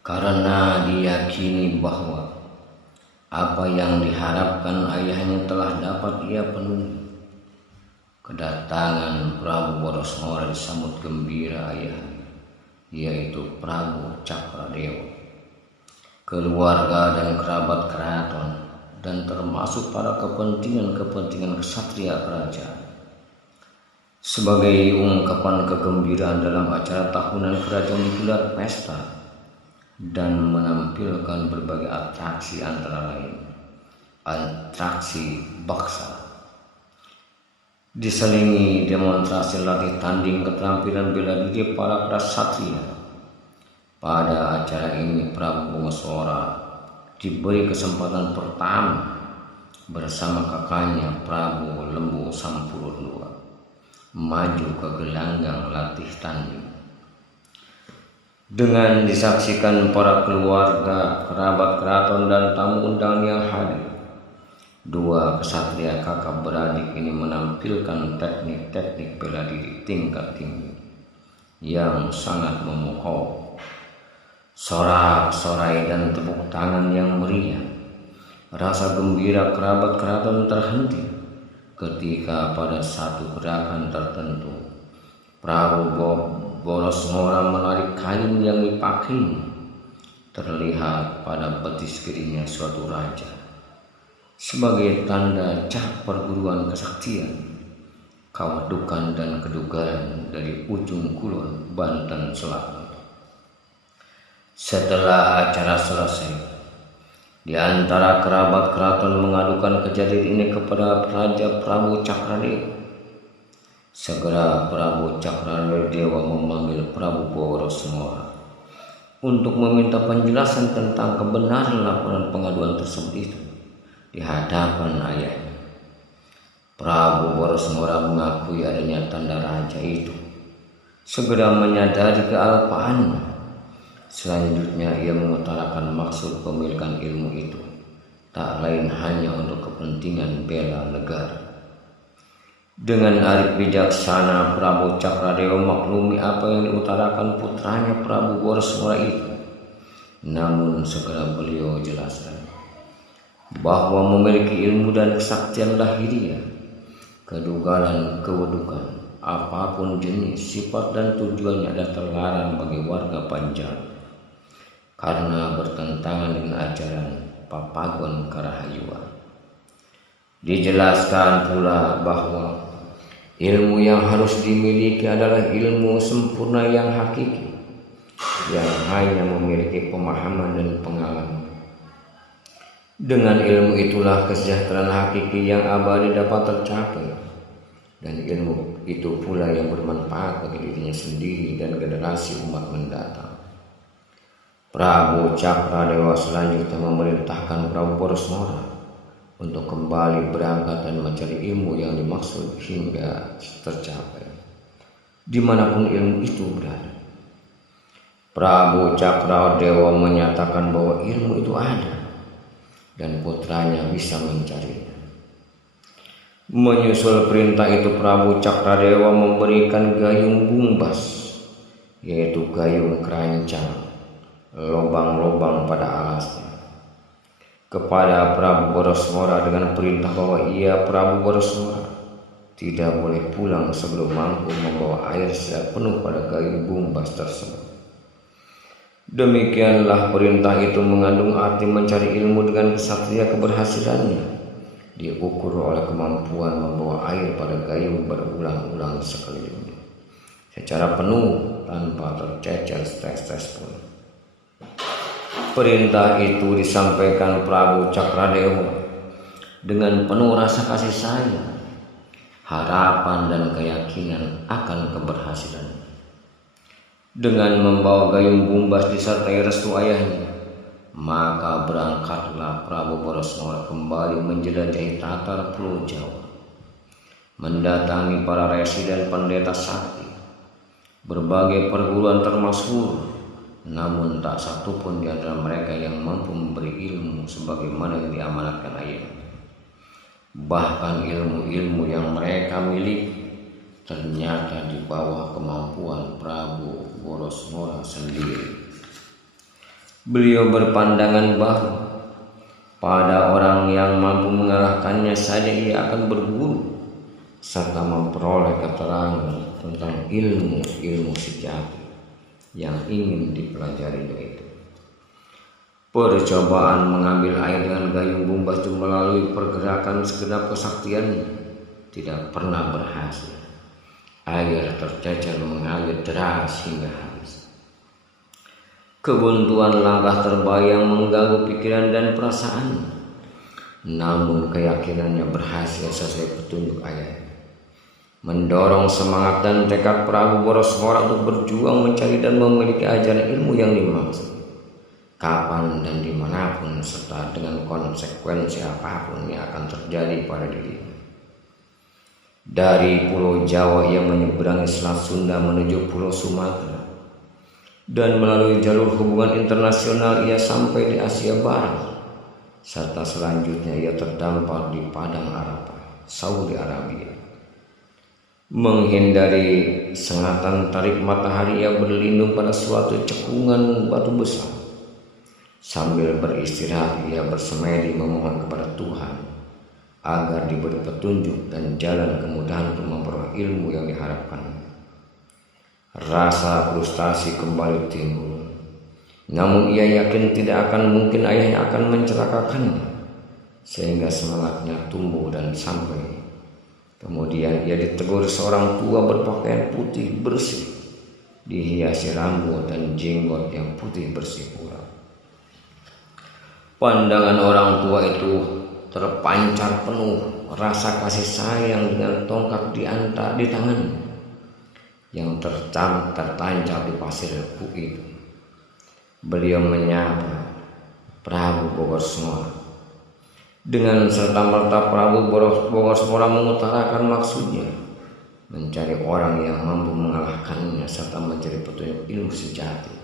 karena diyakini bahwa apa yang diharapkan ayahnya telah dapat ia penuhi. Kedatangan Prabu Borosmora disambut gembira ayahnya, yaitu Prabu Cakradewa, keluarga dan kerabat keraton, dan termasuk para kepentingan ksatria kerajaan. Sebagai ungkapan kegembiraan dalam acara tahunan kerajaan digelar pesta dan menampilkan berbagai atraksi antara lain atraksi baksa, diselingi demonstrasi latih tanding keterampilan bela diri para ksatria. Pada acara ini Prabu Borosmora diberi kesempatan pertama bersama kakaknya Prabu Lembu Sampurun II maju ke gelanggang latih tanding. Dengan disaksikan para keluarga, kerabat keraton dan tamu undangan yang hadir, dua ksatria kakak beradik ini menampilkan teknik-teknik bela diri tingkat tinggi yang sangat memukau. Sorak-sorai dan tepuk tangan yang meriah. Rasa gembira kerabat keraton terhenti ketika pada satu gerakan tertentu Prabu Borosmora menarik kain yang dipakainya. Terlihat pada betis kirinya suatu raja sebagai tanda cap perguruan kesaktian, kawadukan dan kedugaan dari ujung kulon Banten Selatan. Setelah acara selesai, di antara kerabat keraton mengadukan kejadian ini kepada Raja Prabu Cakradewa. Segera Prabu Cakradewa memanggil Prabu Borosmora untuk meminta penjelasan tentang kebenaran laporan pengaduan tersebut itu di hadapan ayahnya. Prabu Borosmora mengakui adanya tanda raja itu, segera menyadari kealpaannya. Selanjutnya ia mengutarakan maksud pemilikan ilmu itu tak lain hanya untuk kepentingan bela negara. Dengan arif bijaksana Prabu Cakradewa maklumi apa yang diutarakan putranya Prabu Borosmora itu. Namun segera beliau jelaskan bahwa memiliki ilmu dan kesaktian lahiriah, kedugalan, kewedukan, apapun jenis, sifat dan tujuannya adalah terlarang bagi warga Panjalu karena bertentangan dengan ajaran Papagon Karahayuan. Dijelaskan pula bahwa ilmu yang harus dimiliki adalah ilmu sempurna yang hakiki, yang hanya memiliki pemahaman dan pengalaman. Dengan ilmu itulah kesejahteraan hakiki yang abadi dapat tercapai, dan ilmu itu pula yang bermanfaat bagi dirinya sendiri dan generasi umat mendatang. Prabu Cakradewa selanjutnya memerintahkan Prabu Borosmora untuk kembali berangkat dan mencari ilmu yang dimaksud hingga tercapai, dimanapun ilmu itu berada. Prabu Cakradewa menyatakan bahwa ilmu itu ada dan putranya bisa mencarinya. Menyusul perintah itu Prabu Cakradewa memberikan gayung bumbas, yaitu gayung kerancang, lobang-lobang pada alasnya, kepada Prabu Borosmora dengan perintah bahwa ia Prabu Borosmora tidak boleh pulang sebelum mampu membawa air secara penuh pada gayung bumbas tersebut. Demikianlah perintah itu mengandung arti mencari ilmu dengan kesatria keberhasilannya diukur oleh kemampuan membawa air pada gayung berulang-ulang sekelilingnya secara penuh tanpa tercecer setes pun. Perintah itu disampaikan Prabu Cakradewa dengan penuh rasa kasih sayang, harapan dan keyakinan akan keberhasilan. Dengan membawa gayung bumbas disertai restu ayahnya, maka berangkatlah Prabu Borosmora kembali menjelajahi tatar Pulau Jawa, mendatangi para resi dan pendeta sakti, berbagai perguruan termasyhur. Namun tak satu pun di antara mereka yang mampu memberi ilmu sebagaimana yang diamanatkan ayahnya. Bahkan ilmu-ilmu yang mereka miliki ternyata di bawah kemampuan Prabu Borosmora sendiri. Beliau berpandangan bahwa pada orang yang mampu mengalahkannya saja ia akan berguru serta memperoleh keterangan tentang ilmu sejati yang ingin dipelajarinya itu. Percobaan mengambil air dengan gayung bumbas itu melalui pergerakan segenap kesaktiannya tidak pernah berhasil. Air tercecer mengalir deras hingga habis. Kebuntuan langkah terbayang mengganggu pikiran dan perasaan. Namun keyakinannya berhasil sesuai petunjuk ayah. Mendorong semangat dan tekad Prabu Boroswara untuk berjuang mencari dan memiliki ajaran ilmu yang dimaksud. Kapan dan dimanapun serta dengan konsekuensi apapun yang akan terjadi pada dirinya. Dari Pulau Jawa ia menyeberangi Selat Sunda menuju Pulau Sumatera. Dan melalui jalur hubungan internasional ia sampai di Asia Barat, serta selanjutnya ia terdampar di Padang Arafah, Saudi Arabia. Menghindari sengatan tarik matahari ia berlindung pada suatu cekungan batu besar. Sambil beristirahat ia bersemedi memohon kepada Tuhan agar diberi petunjuk dan jalan kemudahan untuk memperoleh ilmu yang diharapkan. Rasa frustasi kembali timbul. Namun ia yakin tidak akan mungkin ayahnya akan mencelakakannya, sehingga semangatnya tumbuh dan sampai. Kemudian ia ditegur seorang tua berpakaian putih bersih, dihiasi rambut dan jenggot yang putih bersih pula. Pandangan orang tua itu terpancar penuh rasa kasih sayang dengan tongkat di tangannya yang tertancap di pasir itu. Beliau menyapa Prabu Boroswara. Dengan serta-merta Prabu Boroswara mengutarakan maksudnya mencari orang yang mampu mengalahkannya serta mencari petunjuk ilmu sejati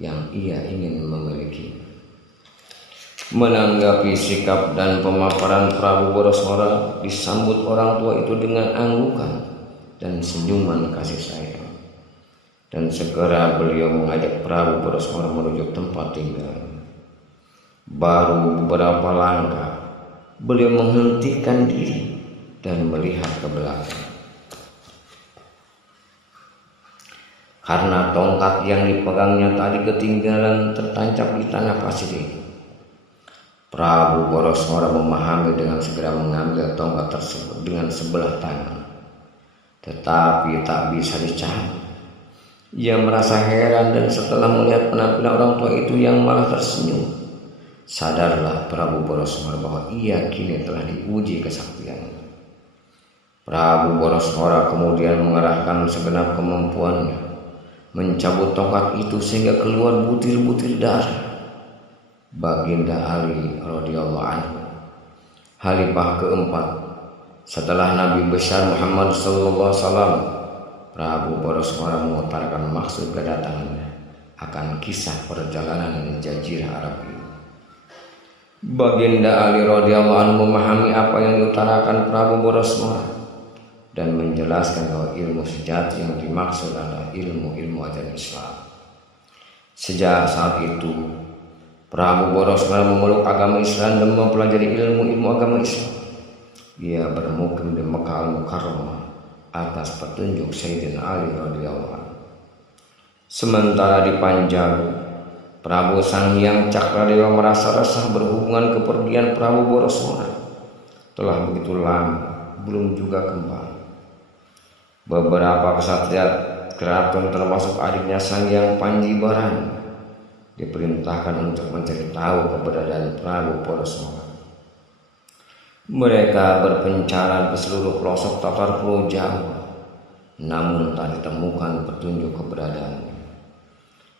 yang ia ingin memiliki. Menanggapi sikap dan pemaparan Prabu Boroswara, disambut orang tua itu dengan anggukan dan senyuman kasih sayang. Dan segera beliau mengajak Prabu Boroswara menuju tempat tinggal. Baru beberapa langkah beliau menghentikan diri dan melihat ke belakang. Karena tongkat yang dipegangnya tadi ketinggalan tertancap di tanah pasir itu. Prabu Boroswara memahami dengan segera mengambil tongkat tersebut dengan sebelah tangan. Tetapi tak bisa dicari. Ia merasa heran dan setelah melihat penampilan orang tua itu yang malah tersenyum, sadarlah Prabu Boroswara bahwa ia kini telah diuji kesaktiannya. Prabu Boroswara kemudian mengerahkan segenap kemampuannya, mencabut tongkat itu sehingga keluar butir-butir darah. Baginda Ali radhiyallahu anhu, Khalifah keempat setelah Nabi besar Muhammad sallallahu alaihi wasallam, Prabu Boroswara mengutarakan maksud kedatangannya akan kisah perjalanan Jazirah Arab ini. Baginda Ali radhiyallahu anhu memahami apa yang diutarakan Prabu Boroswara dan menjelaskan bahwa ilmu sejati yang dimaksud adalah ilmu ajaran Islam. Sejak saat itu, Prabu Boroswara memeluk agama Islam dan mempelajari ilmu agama Islam. Ia bermukim di Mekah Al-Mukarramah atas petunjuk Sayyidina Ali radhiyallahu anhu. Sementara di Panjalu, Prabu Sanghyang Cakradewa merasa resah berhubungan kepergian Prabu Boroswara. Telah begitu lama belum juga kembali. Beberapa kesatria keraton termasuk adiknya Sanghyang Panjibaran diperintahkan untuk mencari tahu keberadaan Prabu Boroswara. Mereka berpencaran ke seluruh pelosok tatar Pulau Jawa, namun tak ditemukan petunjuk keberadaannya.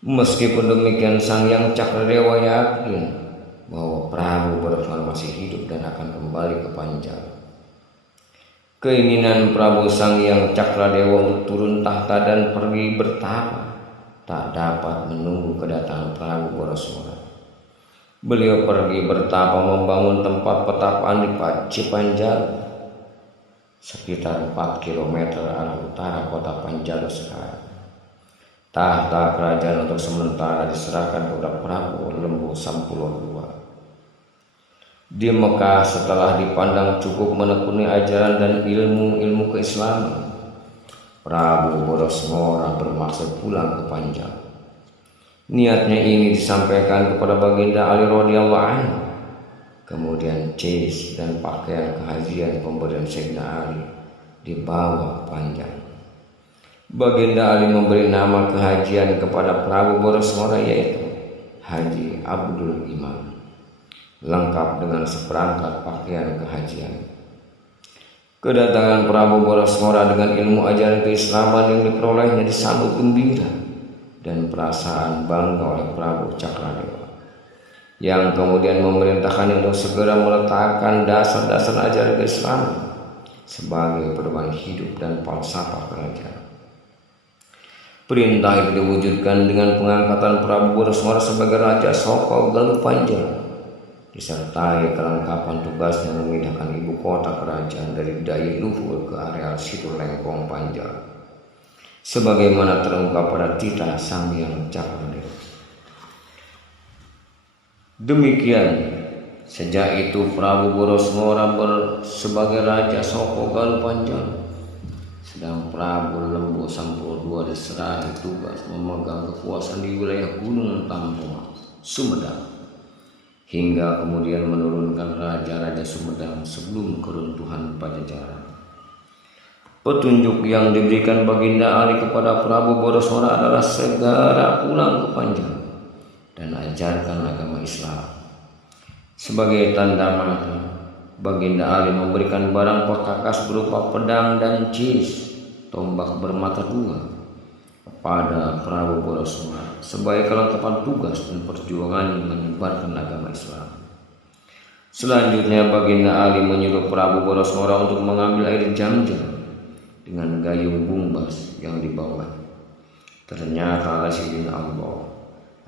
Meskipun demikian, Sanghyang Cakradewa yakin bahwa Prabu Boroswara masih hidup dan akan kembali ke Panjalu. Keinginan Prabu Sanghyang Cakradewa untuk turun tahta dan pergi bertapa tak dapat menunggu kedatangan Prabu Boroswara. Beliau pergi bertapa membangun tempat petapaan di Cipanjalu, sekitar 4 km arah utara kota Panjalu sekarang. Tahta kerajaan untuk sementara diserahkan kepada Prabu Lembu Sampulur II. Di Mekah setelah dipandang cukup menekuni ajaran dan ilmu-ilmu keislaman, Prabu Boros Ngora bermaksud pulang ke Panjang. Niatnya ini disampaikan kepada Baginda Ali radhiyallahu anhu. Kemudian cis dan pakaian kehajian pemberian Sayyidina Ali dibawa ke Panjang. Baginda Ali memberi nama kehajian kepada Prabu Boros Ngora yaitu Haji Abdul Imam, lengkap dengan seperangkat pakaian kehajian. Kedatangan Prabu Boros Ngora dengan ilmu ajaran keislaman yang diperolehnya disambut gembira dan perasaan bangga oleh Prabu Cakradewa, yang kemudian memerintahkannya untuk segera meletakkan dasar-dasar ajaran keislaman sebagai pedoman hidup dan falsafah kerajaan. Perintah itu diwujudkan dengan pengangkatan Prabu Boros Ngora sebagai Raja Soko Galuh Panjang, disertai kelengkapan tugasnya memindahkan ibu kota kerajaan dari Daya Luhur ke areal Situ Lengkong Panjang, sebagaimana terungkap pada titah Sang Hyang Cakradewa. Demikian, sejak itu Prabu Boros Ngora sebagai Raja Soko Galuh Panjang, sedang Prabu Lembu Sampulur II diserahi tugas memegang kekuasaan di wilayah Gunung Tampungan, Sumedang, hingga kemudian menurunkan raja-raja Sumedang sebelum keruntuhan Pajajaran. Petunjuk yang diberikan Baginda Ali kepada Prabu Boros Ngora adalah segera pulang ke Panjang dan ajarkan agama Islam. Sebagai tanda mata, Baginda Ali memberikan barang perkakas berupa pedang dan cis, tombak bermata dua, kepada Prabu Boros Ngora sebagai kelengkapan tugas dan perjuangan menyebarkan agama Islam. Selanjutnya Baginda Ali menyuruh Prabu Boros Ngora untuk mengambil air Jam-Jam dengan gayung bumbas yang dibawa. Ternyata Rasulullah Allah,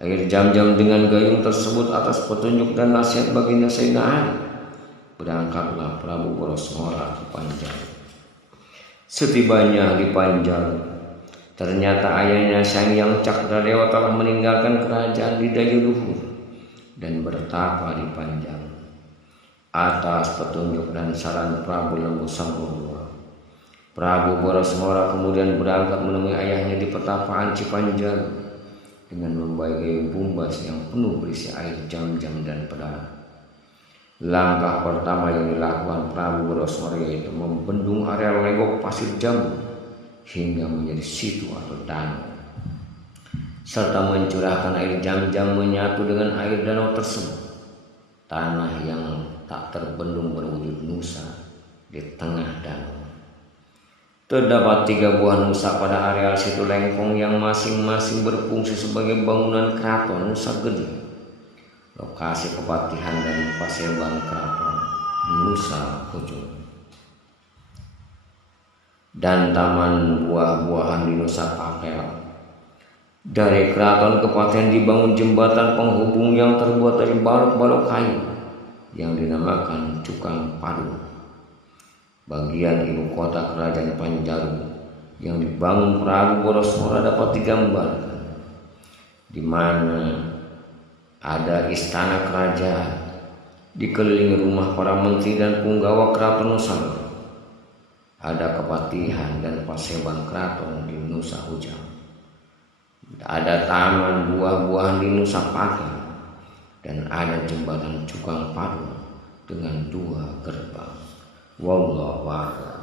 air Jam-Jam dengan gayung tersebut atas petunjuk dan nasihat Baginda Sayyidina Ali, berangkatlah Prabu Boros Ngora ke Panjang. Setibanya di Panjang, ternyata ayahnya Sang Hyang Cakradewa telah meninggalkan kerajaan di Daya Luhur dan bertapa di Panjang. Atas petunjuk dan saran Prabu Lembu Sampulur II, Prabu Boros Ngora kemudian berangkat menemui ayahnya di pertapaan Cipanjang dengan membawa gayung bumbas yang penuh berisi air Jam-Jam dan pedang. Langkah pertama yang dilakukan Prabu Boros Ngora yaitu membendung area Legok Pasir Jambu hingga menjadi situ atau danau, serta mencurahkan air Jam-Jam menyatu dengan air danau tersebut. Tanah yang tak terbendung berwujud nusa di tengah danau. Terdapat 3 buah nusa pada areal Situ Lengkong yang masing-masing berfungsi sebagai bangunan keraton Nusa Gede, lokasi kepatihan dan paseban keraton Nusa Ujung, dan taman buah-buahan di Nusa Pakel. Dari keraton kepatihan dibangun jembatan penghubung yang terbuat dari balok-balok kayu yang dinamakan Cukang Padu. Bagian ibu kota kerajaan Panjalu yang dibangun Prabu Boros Ngora dapat digambarkan, di mana ada istana kerajaan dikelilingi rumah para menteri dan punggawa keraton Nusantara. Ada kepatihan dan paseban keraton di Nusa Ujang. Ada taman buah-buahan di Nusa Pakel dan ada jembatan Cukang Padu dengan 2 gerbang. Wallahu a'lam.